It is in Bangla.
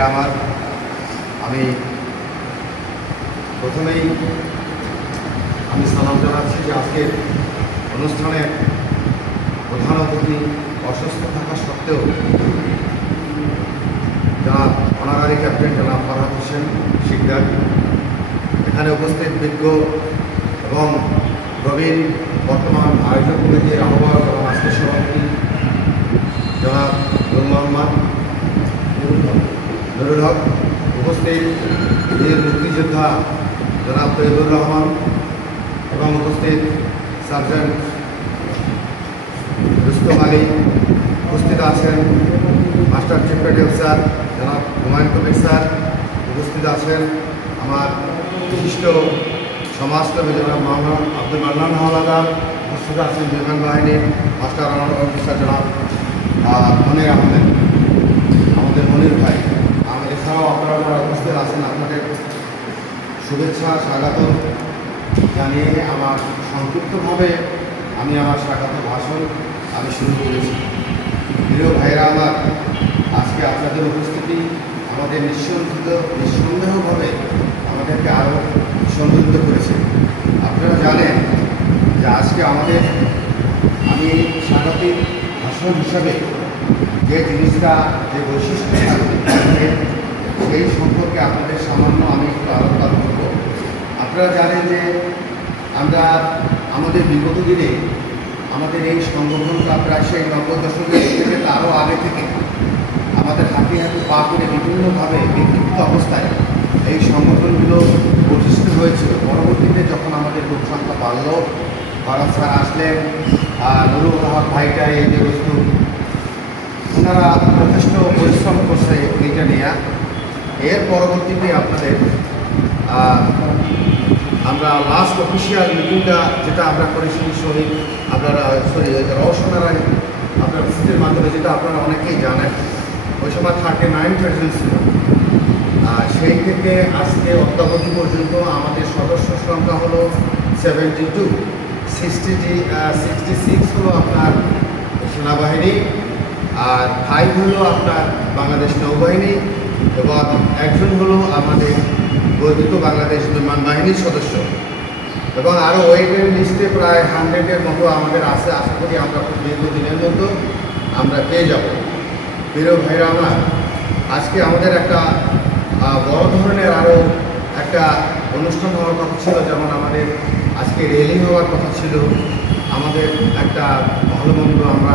ভাইয়েরা আমার, আমি প্রথমেই সালাম জানাচ্ছি যে আজকের অনুষ্ঠানে প্রধান অতিথি অসুস্থ থাকা সত্ত্বেও জনাব অনারারি ক্যাপ্টেন জনাব ফরহাদ হোসেন শিকদার, এখানে উপস্থিত বিজ্ঞ এবং প্রবীণ বর্তমান আয়োজক কমিটির আহ্বায়ক এবং আজকের সভাপতি জনাব নূর মোহাম্মদ নুরুল হক, উপস্থিত বীর মুক্তিযোদ্ধা জনাব তৈবুর রহমান এবং উপস্থিত সার্জেন্ট রুস্তম আলী, উপস্থিত আছেন মাস্টার চিফ পেটি অফিসার জনাব হুমায়ুন কবির স্যার, উপস্থিত আছেন আমার বিশিষ্ট সমাজকর্মী জনাব মাওলানা আব্দুল মান্নান হাওলাদার, উপস্থিত আছেন বিমান বাহিনীর মাস্টার অফিসার জনাব মনির আহমেদ, আমাদের মনির ভাই। এছাড়াও আপনারা যারা উপস্থিত আছেন আপনাদের শুভেচ্ছা স্বাগত জানিয়ে আমার সংক্ষিপ্তভাবে আমি আমার স্বাগত ভাষণ শুরু করেছি। প্রিয় ভাইরা আমার, আজকে আপনাদের উপস্থিতি আমাদের নিঃসন্দেহভাবে আমাদেরকে আরও সমৃদ্ধ করেছে। আপনারা জানেন যে আজকে আমি স্বাগতিক ভাষণ হিসাবে যে জিনিসটা যে বৈশিষ্ট্য থাকবে সেই সম্পর্কে আপনাদের সামান্য আমি একটু আলোচনা করব। আপনারা জানেন যে আমরা আমাদের বিগত দিনে আমাদের এই সংগঠনটা প্রায় সেই 90 দশকের থেকে তারও আগে থেকে আমাদের হাতে পা করে বিভিন্নভাবে বিক্ষিপ্ত অবস্থায় এই সংগঠনগুলো প্রতিষ্ঠিত হয়েছিল। পরবর্তীতে যখন আমাদের লোক সংখ্যা বাড়ল, ফরহাদ স্যার আসলেন, নুরুল হক ভাইটা এই যে বস্তু ওনারা যথেষ্ট পরিশ্রম করছে এইটা নিয়ে। এর পরবর্তীতে আপনাদের আমরা লাস্ট অফিসিয়াল মিটিংটা যেটা আমরা করেছি শহীদ রওশনারা আপনার ভিজিটের মাধ্যমে, যেটা আপনারা অনেকেই জানেন, ওই সময় 39 প্রেজেন্ট ছিল। সেই থেকে আজকে অদ্যাবধি পর্যন্ত আমাদের সদস্য সংখ্যা হলো 72, 66 হলো আপনার সেনাবাহিনী, আর 5 হলো আপনার বাংলাদেশ নৌবাহিনী এবং একজন হলো আমাদের বর্ধিত বাংলাদেশ বিমান বাহিনীর সদস্য, এবং আরও ওয়েটের লিস্টে প্রায় 100-এর মতো আমাদের আছে। আশা করি আমরা খুব দীর্ঘদিনের মতো আমরা পেয়ে যাব। প্রিয় ভাইরা আমার, আজকে আমাদের একটা বড় ধরনের আরও একটা অনুষ্ঠান হওয়ার কথা ছিল, যেমন আমাদের আজকে রেলিং হওয়ার কথা ছিল। আমাদের একটা ভালো মন্দ আমরা